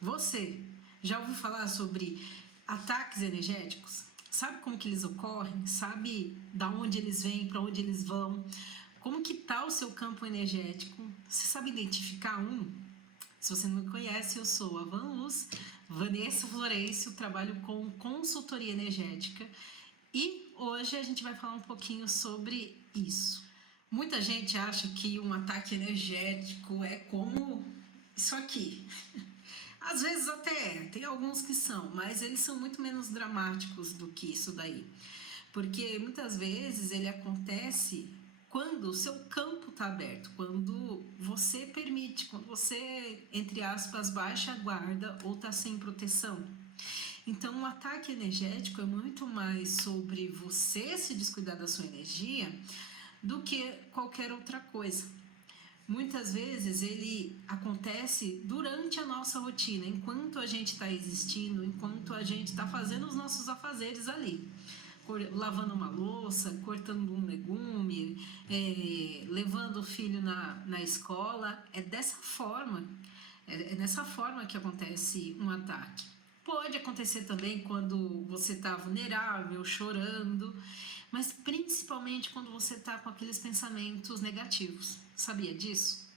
Você já ouviu falar sobre ataques energéticos? Sabe como que eles ocorrem? Sabe da onde eles vêm, para onde eles vão? Como que tá o seu campo energético? Você sabe identificar um? Se você não me conhece, eu sou a Vanessa Florencio, trabalho com consultoria energética e hoje a gente vai falar um pouquinho sobre isso. Muita gente acha que um ataque energético é como isso aqui. Às vezes até tem alguns que são, mas eles são muito menos dramáticos do que isso daí. Porque muitas vezes ele acontece quando o seu campo está aberto, quando você permite, quando você, entre aspas, baixa a guarda ou está sem proteção. Então, um ataque energético é muito mais sobre você se descuidar da sua energia do que qualquer outra coisa. Muitas vezes ele acontece durante a nossa rotina, enquanto a gente está existindo, enquanto a gente está fazendo os nossos afazeres ali. Lavando uma louça, cortando um legume, levando o filho na escola. É dessa forma, é nessa forma que acontece um ataque. Pode acontecer também quando você está vulnerável, chorando, mas principalmente quando você está com aqueles pensamentos negativos. Sabia disso?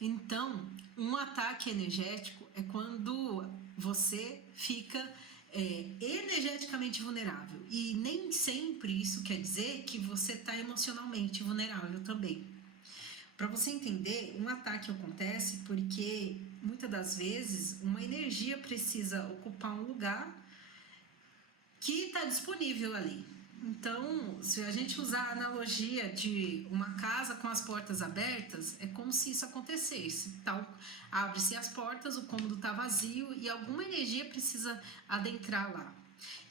Então, um ataque energético é quando você fica energeticamente vulnerável. E nem sempre isso quer dizer que você está emocionalmente vulnerável também. Para você entender, um ataque acontece porque muitas das vezes uma energia precisa ocupar um lugar que está disponível ali. Então, se a gente usar a analogia de uma casa com as portas abertas, é como se isso acontecesse. Então, abre-se as portas, o cômodo está vazio e alguma energia precisa adentrar lá.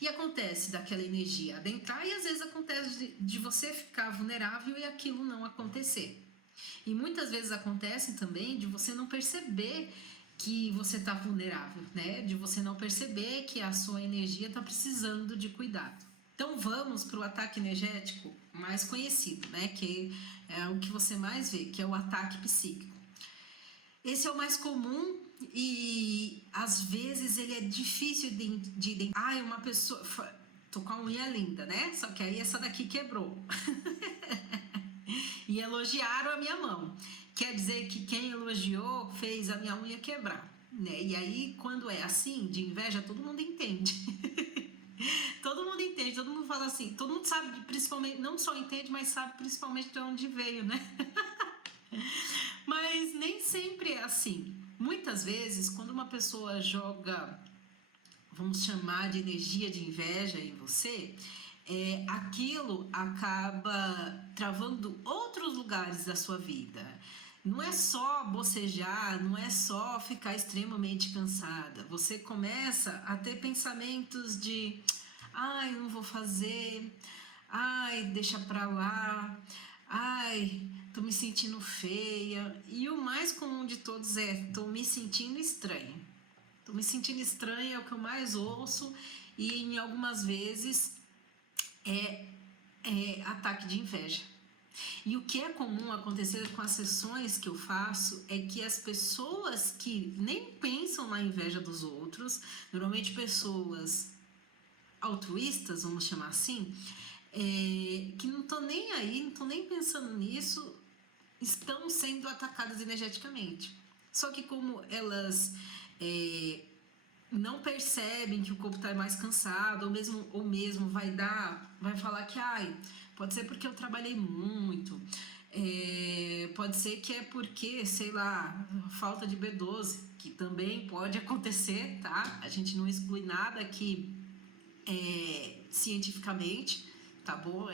E acontece daquela energia adentrar e às vezes acontece de você ficar vulnerável e aquilo não acontecer. E muitas vezes acontece também de você não perceber que você está vulnerável, né? De você não perceber que a sua energia está precisando de cuidado. Então vamos para o ataque energético mais conhecido, né? Que é o que você mais vê, que é o ataque psíquico. Esse é o mais comum e às vezes ele é difícil de identificar. Uma pessoa. Tô com a unha linda, né? Só que aí essa daqui quebrou. E elogiaram a minha mão. Quer dizer que quem elogiou fez a minha unha quebrar, né? E aí, quando é assim, de inveja, todo mundo entende. Todo mundo entende, todo mundo fala assim, todo mundo sabe, principalmente, não só entende, mas sabe principalmente de onde veio, né? Mas nem sempre é assim. Muitas vezes, quando uma pessoa joga, vamos chamar de energia de inveja em você, aquilo acaba travando outros lugares da sua vida. Não é só bocejar, não é só ficar extremamente cansada. Você começa a ter pensamentos de ai, não vou fazer, ai, deixa pra lá, ai, tô me sentindo feia. E o mais comum de todos é tô me sentindo estranha. Tô me sentindo estranha, é o que eu mais ouço, e em algumas vezes é ataque de inveja. E o que é comum acontecer com as sessões que eu faço é que as pessoas que nem pensam na inveja dos outros, normalmente pessoas altruístas, vamos chamar assim, que não estão nem aí, não estão nem pensando nisso, estão sendo atacadas energeticamente. Só que como elas não percebem que o corpo está mais cansado, ou mesmo vai falar que pode ser porque eu trabalhei muito, pode ser que é porque, sei lá, falta de B12, que também pode acontecer, tá? A gente não exclui nada aqui cientificamente, tá bom?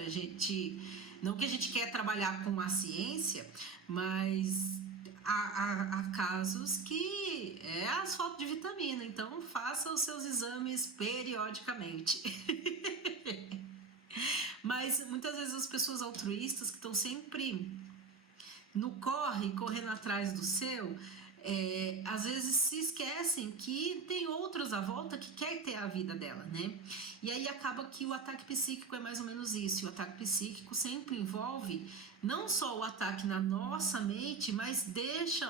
Não que a gente quer trabalhar com a ciência, mas há casos que é as faltas de vitamina, então faça os seus exames periodicamente. Mas muitas vezes as pessoas altruístas que estão sempre no corre, correndo atrás do seu, às vezes se esquecem que tem outros à volta que quer ter a vida dela, né? E aí acaba que o ataque psíquico é mais ou menos isso. E o ataque psíquico sempre envolve não só o ataque na nossa mente, mas deixa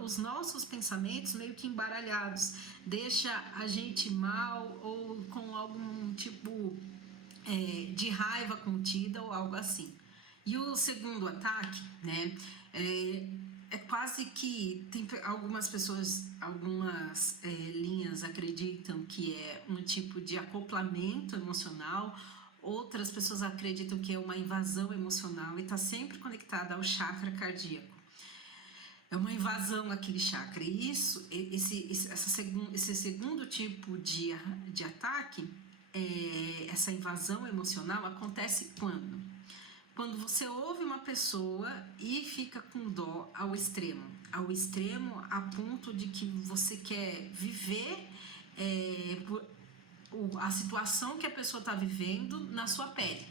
os nossos pensamentos meio que embaralhados, deixa a gente mal ou com algum tipo de raiva contida ou algo assim. E o segundo ataque, né, é quase que tem algumas pessoas, algumas linhas acreditam que é um tipo de acoplamento emocional, outras pessoas acreditam que é uma invasão emocional e está sempre conectada ao chakra cardíaco. É uma invasão àquele chakra. E esse segundo tipo de ataque, essa invasão emocional acontece quando? Quando você ouve uma pessoa e fica com dó ao extremo a ponto de que você quer viver a situação que a pessoa está vivendo na sua pele.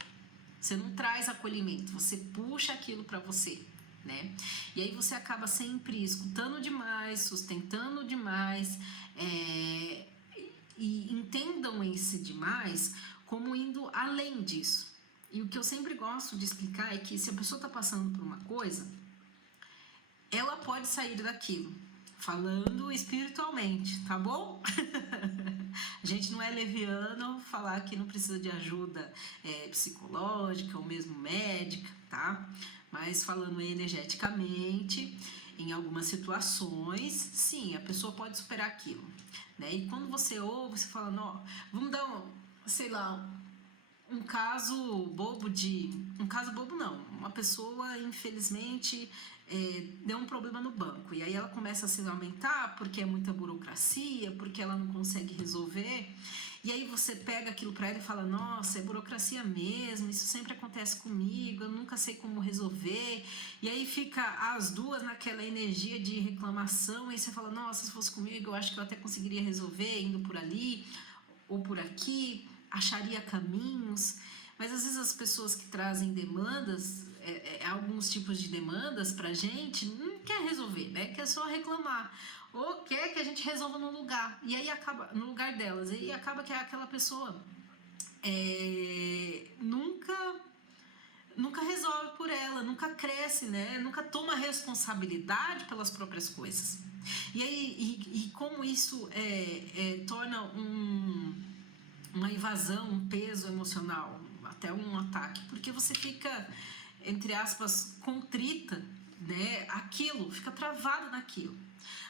Você não traz acolhimento, você puxa aquilo para você, né? E aí você acaba sempre escutando demais, sustentando demais, e entendam esse demais como indo além disso. E o que eu sempre gosto de explicar é que se a pessoa está passando por uma coisa, ela pode sair daquilo, falando espiritualmente, tá bom? A gente não é leviano falar que não precisa de ajuda psicológica ou mesmo médica, tá? Mas falando energeticamente, em algumas situações, sim, a pessoa pode superar aquilo, né? E quando você ouve, você fala, não, vamos dar um caso bobo não, uma pessoa infelizmente deu um problema no banco e aí ela começa a se lamentar porque é muita burocracia, porque ela não consegue resolver, e aí você pega aquilo para ela e fala, nossa, é burocracia mesmo, isso sempre acontece comigo, eu nunca sei como resolver, e aí fica as duas naquela energia de reclamação, e você fala, nossa, se fosse comigo eu acho que eu até conseguiria resolver indo por ali ou por aqui, acharia caminhos. Mas às vezes as pessoas que trazem demandas, alguns tipos de demandas pra gente, não quer resolver, né? Quer só reclamar. Ou quer que a gente resolva no lugar. E aí acaba, no lugar delas. E aí acaba que aquela pessoa nunca resolve por ela, nunca cresce, né? Nunca toma responsabilidade pelas próprias coisas. E aí, e como isso torna uma invasão, um peso emocional, até um ataque, porque você fica, entre aspas, contrita, né? Aquilo, fica travado naquilo.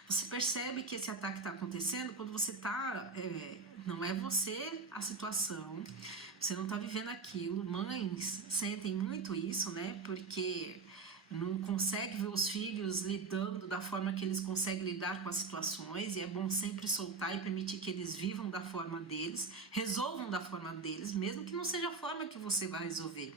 Você percebe que esse ataque está acontecendo quando você está, não é você a situação, você não está vivendo aquilo. Mães sentem muito isso, né? Porque não consegue ver os filhos lidando da forma que eles conseguem lidar com as situações, e é bom sempre soltar e permitir que eles vivam da forma deles, resolvam da forma deles, mesmo que não seja a forma que você vai resolver,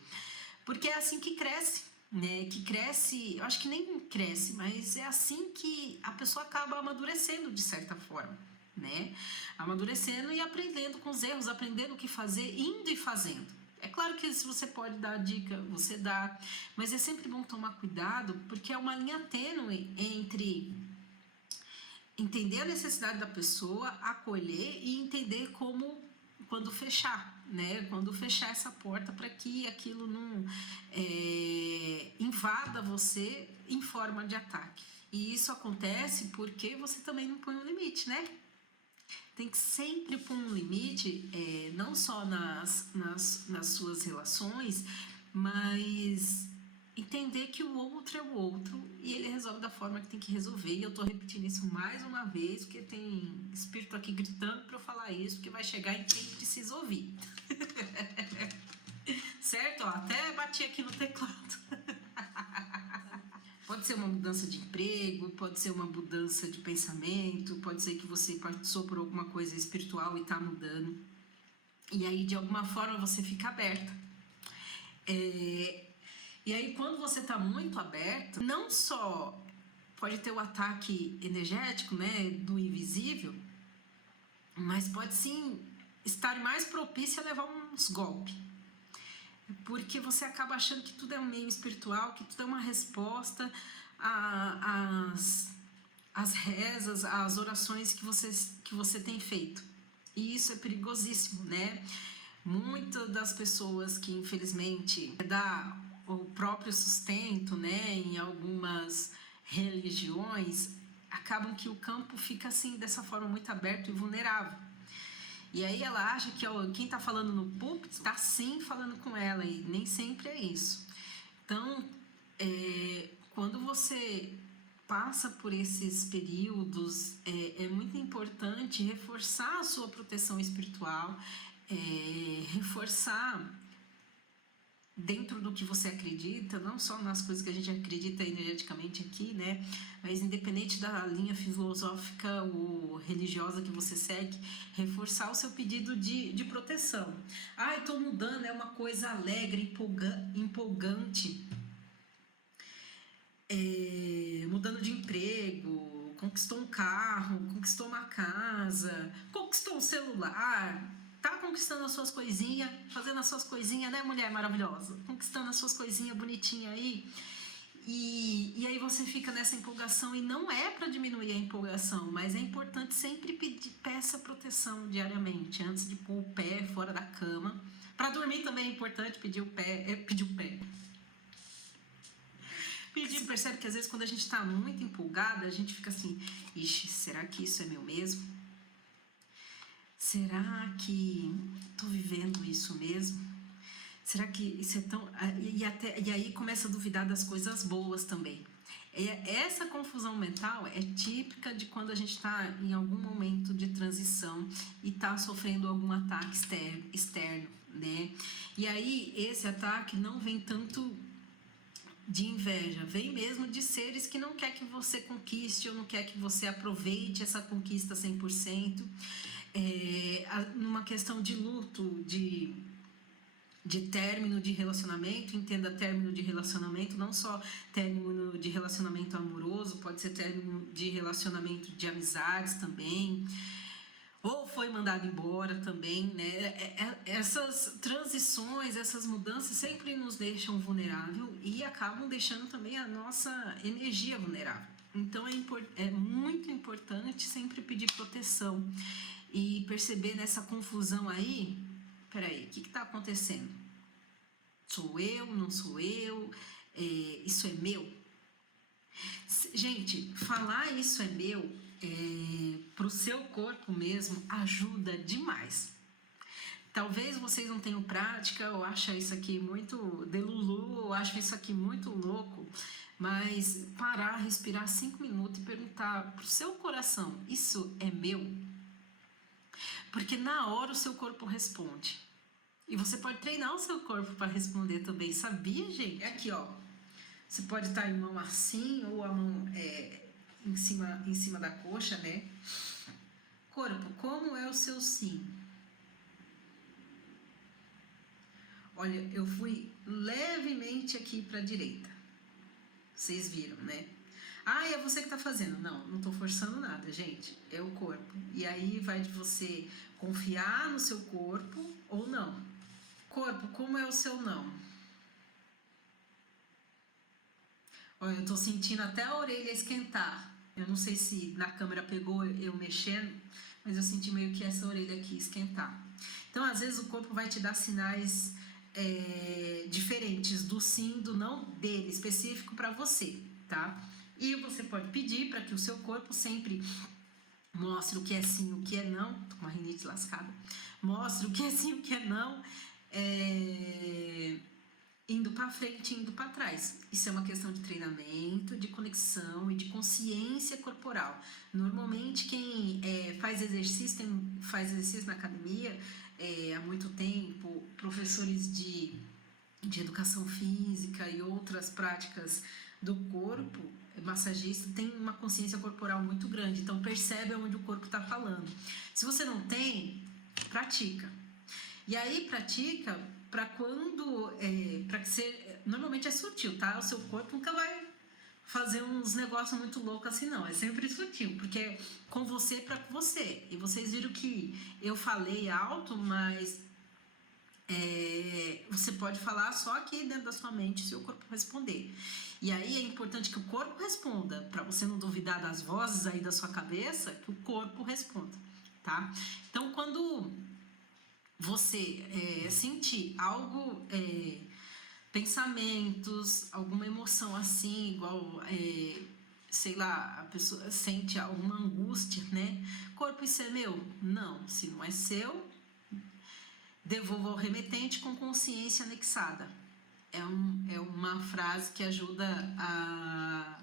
porque é assim que cresce, né? Que cresce, eu acho que nem cresce, mas é assim que a pessoa acaba amadurecendo de certa forma, né? Amadurecendo e aprendendo com os erros, aprendendo o que fazer, indo e fazendo. É claro que se você pode dar dica, você dá, mas é sempre bom tomar cuidado, porque é uma linha tênue entre entender a necessidade da pessoa, acolher e entender quando fechar, né? Quando fechar essa porta para que aquilo não invada você em forma de ataque. E isso acontece porque você também não põe um limite, né? Tem que sempre pôr um limite, não só nas suas relações, mas entender que o outro é o outro e ele resolve da forma que tem que resolver. E eu tô repetindo isso mais uma vez, porque tem espírito aqui gritando para eu falar isso, porque vai chegar em quem precisa ouvir. Certo? Ó, até bati aqui no teclado. Pode ser uma mudança de emprego, pode ser uma mudança de pensamento, pode ser que você passou por alguma coisa espiritual e está mudando. E aí, de alguma forma, você fica aberta. E aí, quando você está muito aberta, não só pode ter o ataque energético, né, do invisível, mas pode sim estar mais propícia a levar uns golpes. porque você acaba achando que tudo é um meio espiritual, que tudo é uma resposta às rezas, às orações que você tem feito. E isso é perigosíssimo, né? Muitas das pessoas que infelizmente dá o próprio sustento, né, em algumas religiões, acabam que o campo fica assim dessa forma muito aberto e vulnerável. E aí ela acha que quem está falando no púlpito está sim falando com ela, e nem sempre é isso. Então, quando você passa por esses períodos, é muito importante reforçar a sua proteção espiritual, reforçar dentro do que você acredita, não só nas coisas que a gente acredita energeticamente aqui, né? Mas independente da linha filosófica ou religiosa que você segue, reforçar o seu pedido de proteção. Tô mudando, é uma coisa alegre, empolgante. Mudando de emprego, conquistou um carro, conquistou uma casa, conquistou um celular, tá conquistando as suas coisinhas, fazendo as suas coisinhas, né, mulher maravilhosa? Conquistando as suas coisinhas bonitinhas aí. E aí você fica nessa empolgação, e não é para diminuir a empolgação, mas é importante sempre peça proteção diariamente, antes de pôr o pé fora da cama. Para dormir também é importante pedir o pé. Percebe que às vezes quando a gente está muito empolgada, a gente fica assim, ixi, será que isso é meu mesmo? Será que estou vivendo isso mesmo? Será que isso é tão... E aí começa a duvidar das coisas boas também. Essa confusão mental é típica de quando a gente está em algum momento de transição e está sofrendo algum ataque externo, né? E aí esse ataque não vem tanto de inveja, vem mesmo de seres que não quer que você conquiste ou não quer que você aproveite essa conquista 100%. Numa questão de luto, de término de relacionamento, entenda término de relacionamento, não só término de relacionamento amoroso, pode ser término de relacionamento de amizades também, ou foi mandado embora também, né? Essas transições, essas mudanças sempre nos deixam vulnerável e acabam deixando também a nossa energia vulnerável. Então é muito importante sempre pedir proteção e perceber nessa confusão aí, peraí, o que está acontecendo? Sou eu, não sou eu? Isso é meu? Gente, falar isso é meu, para o seu corpo mesmo, ajuda demais. Talvez vocês não tenham prática, ou achem isso aqui muito delulu, ou achem isso aqui muito louco, mas parar, respirar 5 minutos e perguntar para o seu coração, isso é meu? Porque na hora o seu corpo responde. E você pode treinar o seu corpo para responder também, sabia, gente? Aqui, ó. Você pode estar em mão assim, ou a mão em cima da coxa, né? Corpo, como é o seu sim? Olha, eu fui levemente aqui para a direita. Vocês viram, né? É você que está fazendo. Não estou forçando nada, gente. É o corpo. E aí vai de você confiar no seu corpo ou não. Corpo, como é o seu não? Olha, eu tô sentindo até a orelha esquentar. Eu não sei se na câmera pegou eu mexendo, mas eu senti meio que essa orelha aqui esquentar. Então, às vezes o corpo vai te dar sinais diferentes do sim, do não dele, específico para você, tá? E você pode pedir para que o seu corpo sempre mostre o que é sim, o que é não. Tô com uma rinite lascada. Mostre o que é sim, o que é não. Indo para frente, indo para trás. Isso é uma questão de treinamento, de conexão e de consciência corporal. Normalmente quem faz exercício na academia há muito tempo, professores de educação física e outras práticas do corpo, massagista, tem uma consciência corporal muito grande, então percebe onde o corpo está falando. Se você não tem, pratica. E aí pratica para quando, para que você, normalmente é sutil, tá? O seu corpo nunca vai fazer uns negócios muito loucos assim, não. É sempre sutil, porque é com você para você. E vocês viram que eu falei alto, mas você pode falar só aqui dentro da sua mente se o corpo responder. E aí é importante que o corpo responda, para você não duvidar das vozes aí da sua cabeça, que o corpo responda, tá? Então, quando você sentir algo, pensamentos, alguma emoção assim, igual, sei lá, a pessoa sente alguma angústia, né? Corpo, isso é meu? Não, se não é seu, devolva ao remetente com consciência anexada. É uma frase que ajuda a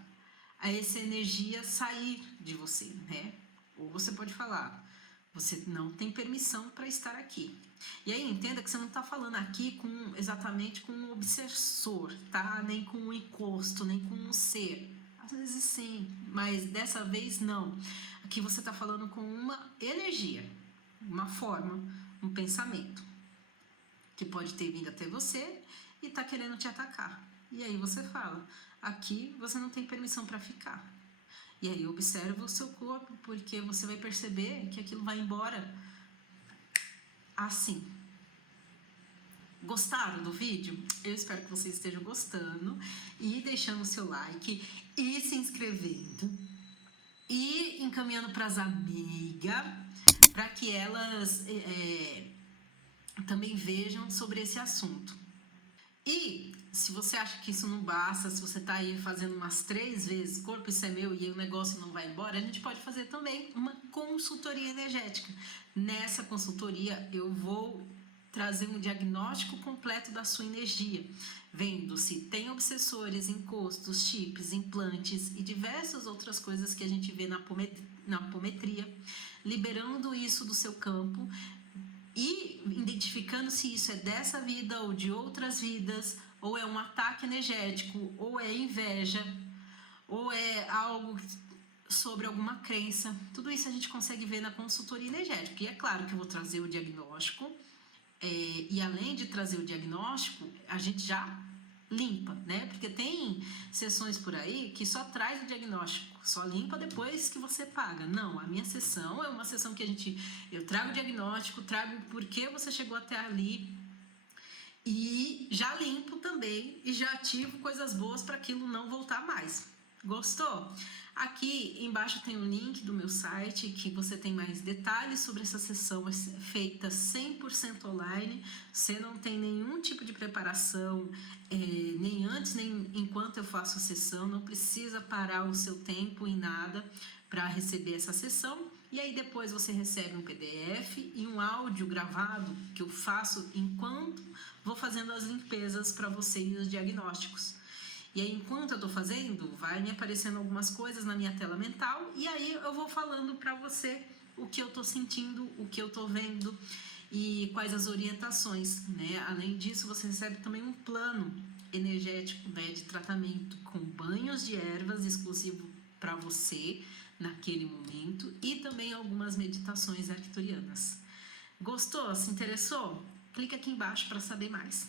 essa energia sair de você, né? Ou você pode falar, você não tem permissão para estar aqui. E aí entenda que você não está falando aqui exatamente com um obsessor, tá? Nem com um encosto, nem com um ser. Às vezes sim, mas dessa vez não. Aqui você está falando com uma energia, uma forma, um pensamento que pode ter vindo até você e tá querendo te atacar. E aí você fala, aqui você não tem permissão para ficar. E aí observa o seu corpo, porque você vai perceber que aquilo vai embora assim. Gostaram do vídeo? Eu espero que vocês estejam gostando e deixando o seu like e se inscrevendo e encaminhando para as amigas, para que elas também vejam sobre esse assunto. E se você acha que isso não basta, se você tá aí fazendo umas 3 vezes, corpo, isso é meu, e o negócio não vai embora, a gente pode fazer também uma consultoria energética. Nessa consultoria eu vou trazer um diagnóstico completo da sua energia, vendo se tem obsessores, encostos, chips, implantes e diversas outras coisas que a gente vê na apometria, liberando isso do seu campo e identificando se isso é dessa vida ou de outras vidas, ou é um ataque energético, ou é inveja, ou é algo sobre alguma crença. Tudo isso a gente consegue ver na consultoria energética. E é claro que eu vou trazer o diagnóstico, e além de trazer o diagnóstico, a gente já limpa, né? Porque tem sessões por aí que só traz o diagnóstico, só limpa depois que você paga. Não, a minha sessão é uma sessão que eu trago o diagnóstico, trago o porquê você chegou até ali e já limpo também e já ativo coisas boas para aquilo não voltar mais. Gostou? Aqui embaixo tem um link do meu site que você tem mais detalhes sobre essa sessão feita 100% online. Você não tem nenhum tipo de preparação, nem antes nem enquanto eu faço a sessão. Não precisa parar o seu tempo em nada para receber essa sessão. E aí depois você recebe um PDF e um áudio gravado que eu faço enquanto vou fazendo as limpezas para você e os diagnósticos. E aí, enquanto eu tô fazendo, vai me aparecendo algumas coisas na minha tela mental e aí eu vou falando para você o que eu tô sentindo, o que eu tô vendo e quais as orientações, né? Além disso, você recebe também um plano energético, né, de tratamento com banhos de ervas exclusivo para você naquele momento e também algumas meditações arcturianas. Gostou? Se interessou? Clica aqui embaixo para saber mais.